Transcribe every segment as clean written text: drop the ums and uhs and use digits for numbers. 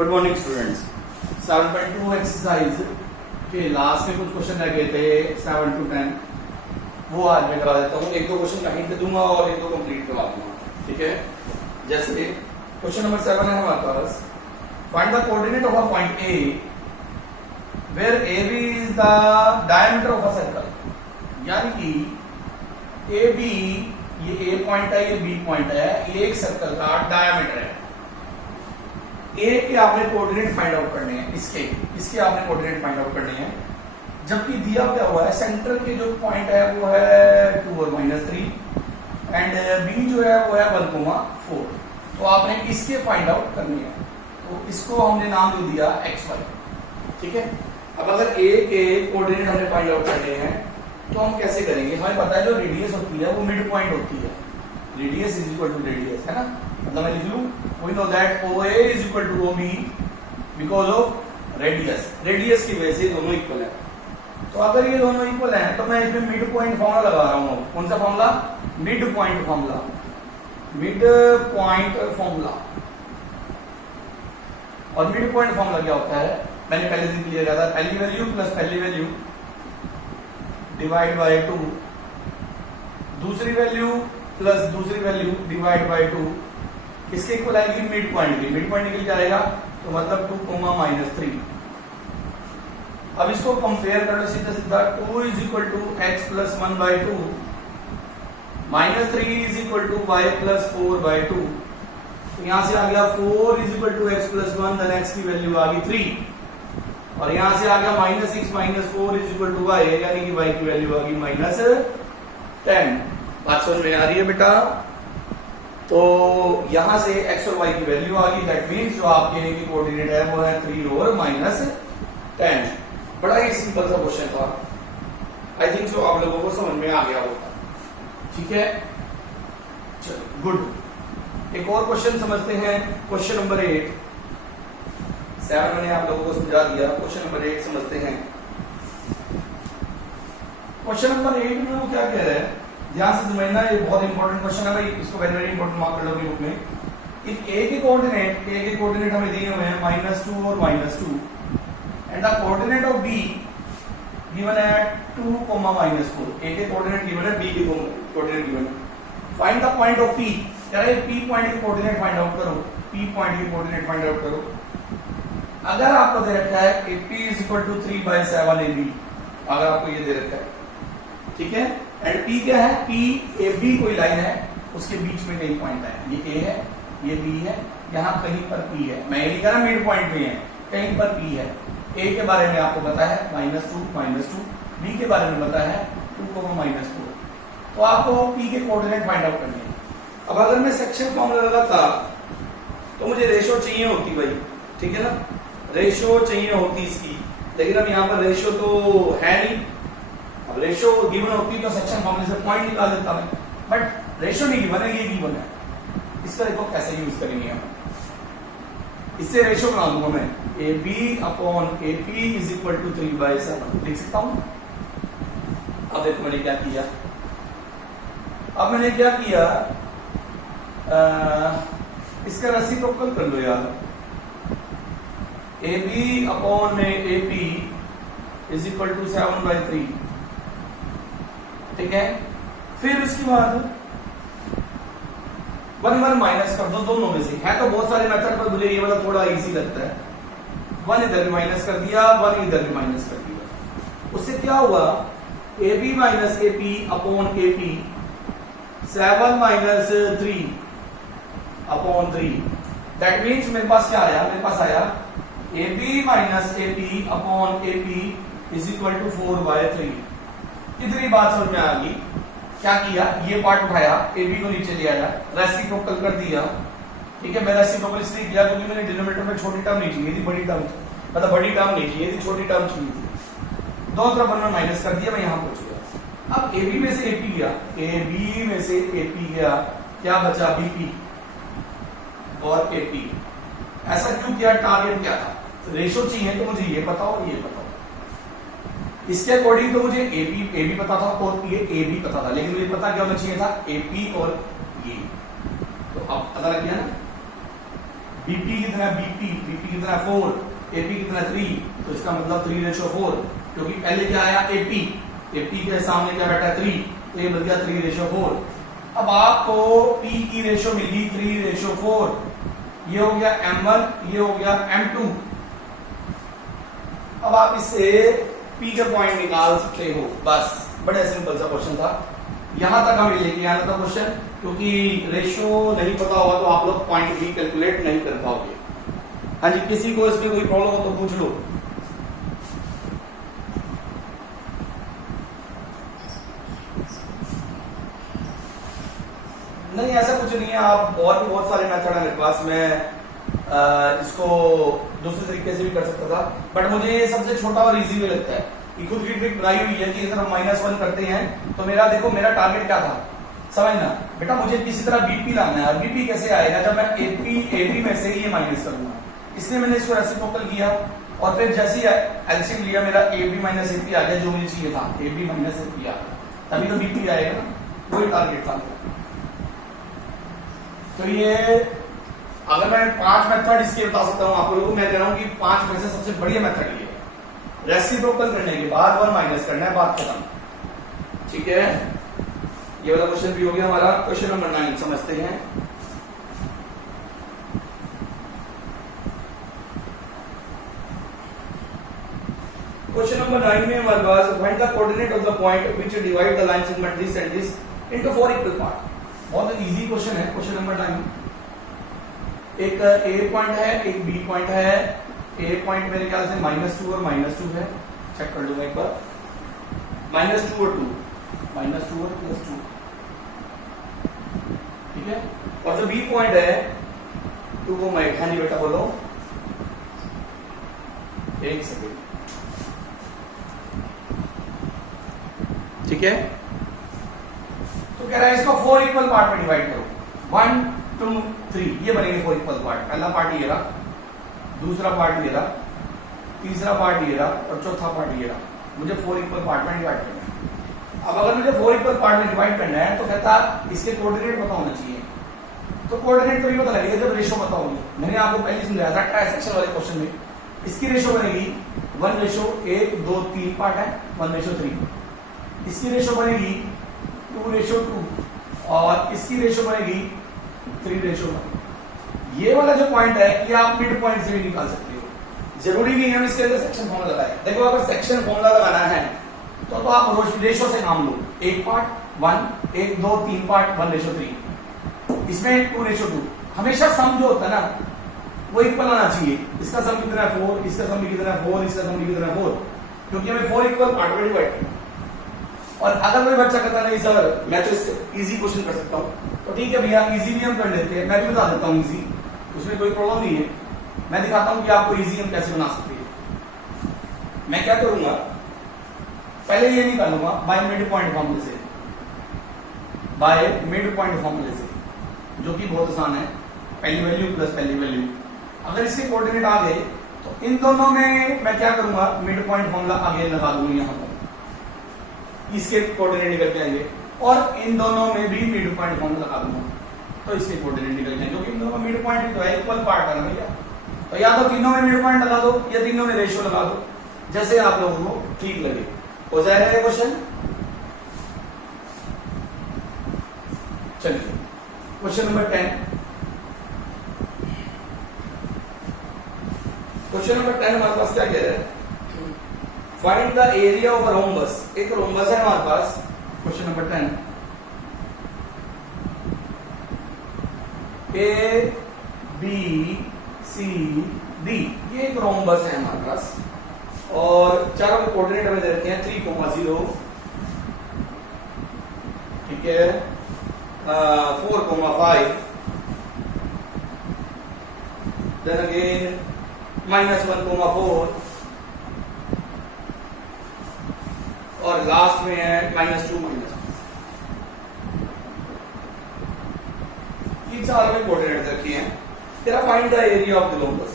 Good morning students. 7.2 exercise के last में कुछ क्वेश्चन रह गए थे 7 to 10, वो आज मैं करा देता हूँ। एक दो क्वेश्चन का हिंट दूंगा और एक दो कंप्लीट करवा दूंगा, ठीक है। जैसे क्वेश्चन नंबर 7 है हमारे पास, find the coordinate of a point A where A B is the diameter of a circle. यानी कि ए बी, ये ए पॉइंट है, ये बी पॉइंट है, ये एक सर्कल का डायमीटर है। ए के आपने कोऑर्डिनेट फाइंड आउट करने हैं, इसके आपने कोऑर्डिनेट फाइंड आउट करने हैं। जबकि दिया क्या हुआ है, सेंटर के जो पॉइंट है वो है 2 और -3 एंड बी जो है वो है 1,4। तो आपने इसके फाइंड आउट करने हैं, तो इसको हमने नाम दे दिया XY, ठीक है। अब अगर ए के कोऑर्डिनेट हमने फाइंड आउट करने हैं तो हम कैसे करेंगे? हमें पता है जो रेडियस होती है वो मिड पॉइंट होती है, radius is equal to radius, है ना। मतलब मैं लिख लूं, we know that OA is equal to OB because of radius. Radius की वजह से दोनों इक्वल है। तो अगर ये दोनों इक्वल हैं तो मैं इसमें मिड पॉइंट फॉर्मूला लगा रहा हूं। कौन सा formula? Mid point formula. Mid point formula. और मिड पॉइंट फॉर्मूला क्या होता है, मैंने पहले दिन क्लियर किया था। पहली वैल्यू प्लस पहली वैल्यू डिवाइड बाय 2, दूसरी वैल्यू प्लस दूसरी वैल्यू डिवाइड बाय 2 किसके इक्वल आएगी? मिड पॉइंट की। मिड पॉइंट निकल जाएगा तो मतलब 2, -3। अब इसको कंपेयर कर लो सीधा सीधा। 2 is equal to x plus 1/2, -3 is equal to y plus 4/2। तो यहां से आ गया 4 is equal to x plus 1, then x की वैल्यू आ गई 3। और यहां से आ गया -6 - 4 इज इक्वल टू y, यानी कि y की वैल्यू आ गई -10। बात समझ में आ रही है बेटा? तो यहां से x और y की वैल्यू आ गई। दैट मींस जो आपके की कोऑर्डिनेट है वो है 3 और -10। बड़ा ही सिंपल सा क्वेश्चन था। आई थिंक सो आप लोगों को समझ में आ गया होगा, ठीक है। चलो गुड। एक और क्वेश्चन समझते हैं, क्वेश्चन नंबर 8। 7 मैंने आप लोगों को समझा दिया, क्वेश्चन नंबर 8 समझते हैं। क्वेश्चन नंबर 8 में वो क्या कह रहे हैं, ध्यान से समझना, ये बहुत इंपॉर्टेंट क्वेश्चन है भाई, इसको वेरी वेरी इंपॉर्टेंट मार्क कर लो बुक में। इफ ए के कोऑर्डिनेट हमें दिए हुए हैं -2 और -2 and the coordinate of B given है 2, -4। ए के कोऑर्डिनेट गिवन है, बी के कोऑर्डिनेट गिवन है। Find the point of P. कह रहे पी पॉइंट के कोऑर्डिनेट फाइंड आउट करो, पी पॉइंट के कोऑर्डिनेट फाइंड आउट करो। अगर आपको दे रखा है कि p is equal to 3/7 AB, अगर आपको ये दे रखा है, ठीक है। एंड p क्या है? p AB कोई लाइन है, उसके बीच में कहीं पॉइंट है। ये a है, ये b है, यहाँ कहीं पर p है। मैं ये नहीं कह रहा मिड पॉइंट में है, कहीं पर p है। a के बारे में आपको पता है -2, b के बारे में पता है 2, -4। तो आपको p के कोऑर्डिनेट फाइंड आउट करने हैं। अब अगर मैं सेक्शन फॉर्मूला लगाता तो मुझे रेशो चाहिए होती भाई, ठीक है ना। रेशो चाहिए होती इसकी, लेकिन अब यहाँ पर रेशो तो है नहीं। अब रेशो गिवन होती तो सेक्शन फॉर्मूले से पॉइंट निकाल देता मैं, बट रेशो नहीं गिवन है, ये गिवन है। इसका देखो कैसे यूज करेंगे हम। इससे रेशो बना दूंगा मैं, AB/AP इज इक्वल टू 3/7 लिख सकता हूं। अब देखो मैंने क्या किया, इसका रेसिप्रोकल कर लो यार। AB/AP इज इक्वल टू 7/3, ठीक है। फिर उसके बाद 1 माइनस कर दो दोनों में से। है तो बहुत सारे मेथड, पर मुझे ये वाला थोड़ा इजी लगता है। 1 इधर भी माइनस कर दिया, 1 इधर भी माइनस कर दिया। उससे क्या हुआ? AB - AP/AP 7 - 3/3। दैट मीन्स मेरे पास क्या आया? मेरे पास आया AB - AP/AP is equal to 4/3। इतनी बात समझ में आ गई। क्या किया? ये पार्ट उठाया, AB को नीचे ले आया, रेसिप्रोकल कर दिया, ठीक है। मैं रेसिप्रोकल इसलिए किया क्योंकि मैंने डिनोमिनेटर में छोटी टर्म नहीं चाहिए थी, बड़ी टर्म, मतलब बड़ी टर्म नहीं चाहिए थी, छोटी टर्म चाहिए थी। दोनों तरफ 1 माइनस कर दिया, मैं यहां पहुंच गया। अब AB में से AP गया, AB में से AP गया, क्या बचा? BP और AP। ऐसा क्यों किया? टारगेट क्या था? रेशो चाहिए तो मुझे ये पता और ये पता। इसके अकॉर्डिंग तो मुझे ए बी पता था और ये ए बी पता था, लेकिन मुझे पता क्या होना चाहिए था? ए पी और ये। तो अब पता लग गया ना, बीपी कितना है, बीपी कितना है 4, एपी कितना है 3, तो इसका मतलब 3:4, क्योंकि पहले क्या आया एपी के सामने क्या बैठा है 3, तो ये बन गया 3:4। अब आपको पी की रेशो मिली 3:4, ये हो गया M1, ये हो गया M2। अब आप इससे पी का पॉइंट निकाल सकते हो, बस बड़ा सिंपल सा क्वेश्चन था। यहां तक हमें लेके आना था क्वेश्चन, क्योंकि रेशो नहीं पता होगा तो आप लोग पॉइंट भी कैलकुलेट नहीं कर पाओगे। हाँ जी, किसी को इसमें कोई प्रॉब्लम हो तो पूछ लो। नहीं ऐसा कुछ नहीं है, आप और भी बहुत सारे मेथड है मेरे पास, मैं इसको दूसरे तरीके से भी कर सकता था, बट मुझे सबसे छोटा और इजी वे लगता है कि खुद की ट्रिक बनाई हुई है कि अगर हम -1 करते हैं तो मेरा देखो, मेरा टारगेट क्या था समझना बेटा, मुझे किसी तरह बीपी लाना है। और बीपी कैसे आएगा, जब मैं एपी में से ये माइनस करूंगा, इसलिए मैंने इसको रेसिप्रोकल किया और फिर जैसे ही एलसीएम लिया मेरा एबी माइनस एपी आ गया, जो मुझे चाहिए था एबी माइनस एपी आ गया, तभी तो बीपी आएगा ना, वही टारगेट था। तो ये अगर मैं 5 मेथड इसके बता सकता हूं आप लोगों को, मैं कह रहा हूं कि 5 में से सबसे बढ़िया मेथड ये है। रेसिप्रोकल करने के बाद 1 माइनस करना है, बात खत्म। ठीक है, ये वाला क्वेश्चन भी हो गया हमारा। क्वेश्चन नंबर 9 समझते हैं। क्वेश्चन नंबर 9 में हमारे पास find the coordinate of the point which divide the line segment this and this into 4 equal part. बहुत इजी क्वेश्चन है क्वेश्चन नंबर 9। एक ए पॉइंट है, एक बी पॉइंट है। ए पॉइंट मेरे ख्याल से -2 और -2 है, चेक कर लूंगा एक बार। -2 और 2, -2 और +2, ठीक है। और जो बी पॉइंट है 2 को मैं हाँ जी बेटा बोलो, एक सेकेंड, ठीक है। तो कह रहा है इसको 4 इक्वल पार्ट में डिवाइड करो, 1 2 3, ये बनेंगे 4 इक्वल पार्ट। पहला पार्ट ये रहा, दूसरा पार्ट ये रहा, तीसरा पार्ट ये रहा और चौथा पार्ट ये रहा। मुझे 4 इक्वल पार्ट में डिवाइड करना है। अब अगर मुझे 4 इक्वल पार्ट में डिवाइड करना है तो कहता इसके कोऑर्डिनेट पता होना चाहिए। तो कोऑर्डिनेट तो भी पता लगेगा जब रेशो पता होगी। मैंने आपको पहले समझाया था ट्राइसेक्शन वाले क्वेश्चन में, इसकी रेशो बनेगी 1:1 2 3 पार्ट है 1:3। इसकी रेशो बनेगी 2:2 और इसकी रेशो बनेगी 3:1। ये वाला जो पॉइंट है ये आप मिड पॉइंट से भी निकाल सकते हो, जरूरी नहीं है हम इसके अंदर सेक्शन फॉर्मूला लगाएं। देखो अगर सेक्शन फॉर्मूला लगाना है तो आप रेशो से काम लो, एक पार्ट 1 1 2 3 पार्ट 1:3, इसमें 2:2। हमेशा सम जो होता है ना वो इक्वल आना चाहिए। इसका सम कितना है 4, इसका सम भी कितना है 4, इसका सम भी कितना है 4, क्योंकि हमें 4 इक्वल पार्ट में डिवाइड करना। और अगर कोई बच्चा कहता नहीं सर मैं तो इससे इजी क्वेश्चन कर सकता हूं, तो ठीक है भैया इजी भी हम कर लेते हैं, मैं भी बता देता हूं इजी, उसमें कोई प्रॉब्लम नहीं है। मैं दिखाता हूं कि आपको इजी हम कैसे बना सकते हैं। मैं क्या करूंगा, पहले ये निकालूंगा बाय मिड पॉइंट फॉर्मूले से, बाय मिड पॉइंट फॉर्मूले से, जो कि बहुत आसान है, पहली वैल्यू प्लस पहली वैल्यू। अगर इसके कोऑर्डिनेट आ गए तो इन दोनों में मैं क्या करूंगा, मिड पॉइंट फॉर्मूला आगे लगा दूंगा, यहां पर इसके कोऑर्डिनेट निकल के आएंगे और इन दोनों में भी मिड पॉइंट फॉर्मूला लगा दूंगा तो इसके कोऑर्डिनेट निकल जाएंगे, क्योंकि इन दोनों में मिड पॉइंट तो है, इक्वल पार्ट है ना भैया। तो या तो तीनों में मिड पॉइंट लगा दो या तीनों में रेशियो लगा दो, जैसे आप लोगों को ठीक लगे। हो जाएगा ये क्वेश्चन। चलिए क्वेश्चन नंबर 10। क्वेश्चन नंबर 10 हमारे पास क्या कह रहा है, find the area of rhombus. एक रोम्बस है हमारे पास, question number 10। A B C D, ये एक रोम्बस है हमारे पास और चारों के कोऑर्डिनेट हमें दे रखे हैं 3,0, ठीक है, 4,5, देन अगेन -1,4 और लास्ट में है -2 ये चारों में कोऑर्डिनेट रखी हैं। तेरा find the area of the rhombus.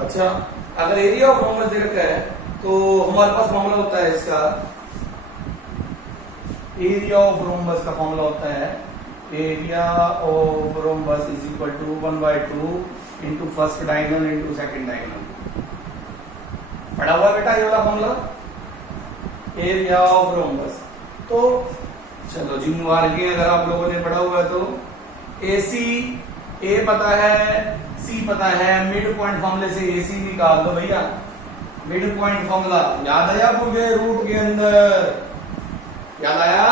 अच्छा, अगर एरिया ऑफ रोम्बस दे रखा है तो हमारे पास फॉर्मूला होता है इसका, एरिया ऑफ रोम्बस का फॉर्मूला होता है area of rhombus is equal to 1/2 into first diagonal into second diagonal. पढ़ा हुआ बेटा ये वाला फॉर्मूला, एरिया ऑफ रोम्बस। तो चलो जी मुबारक, अगर आप लोगों ने पढ़ा हुआ है तो AC A पता है, C पता है, मिड पॉइंट फॉर्मूले से AC निकाल दो भैया। मिड पॉइंट फॉर्मूला याद आया आपको रूट के अंदर, याद आया?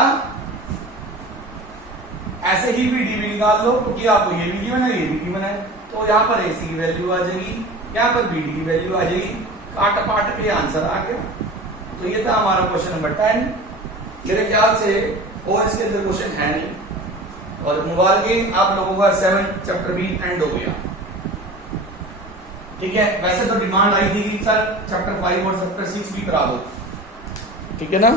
ऐसे ही BD भी निकाल लो क्योंकि आपको ये भी गिवन है, ये भी गिवन है। तो यहाँ पर AC की वैल्यू आ जाएगी, यहाँ पर BD की वैल्यू आ जाएगी, काट पाट के आंसर आ गया। तो ये था हमारा क्वेश्चन नंबर 10। मेरे ख्याल से और इसके अंदर क्वेश्चन है नहीं। और मुबारक, आप लोगों का 7 चैप्टर भी एंड हो गया। ठीक है, वैसे तो डिमांड आई थी कि सर चैप्टर 5 और चैप्टर 6 भी करा दो, ठीक है ना।